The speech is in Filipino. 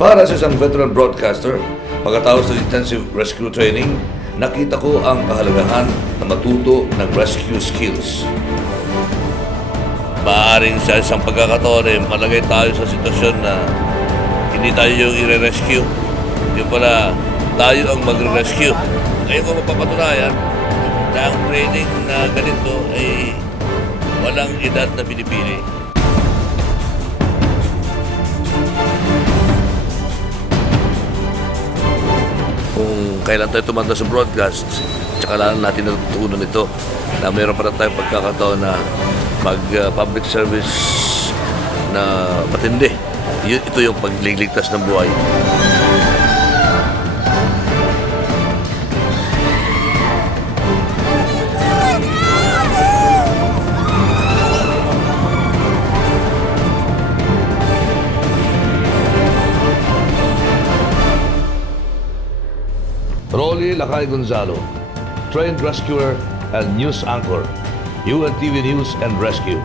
Para sa isang veteran broadcaster, pagkatapos ng intensive rescue training, nakita ko ang kahalagahan na matuto ng rescue skills. Maaaring sa isang pagkakataon malagay tayo sa sitwasyon na hindi tayo yung i-rescue. Yung pala, tayo ang mag-rescue. Ngayon ko mapapatunayan na ang training na ganito ay walang edad na pinipili. Kung kailan tayo tumanda sa broadcast, tsaka lang natin natutunan ito na mayroon pa rin tayong pagkakataon na mag-public service na matindi. Ito yung pagliligtas ng buhay. Rolly Lakay Gonzalo, trained rescuer and news anchor, UNTV News and Rescue.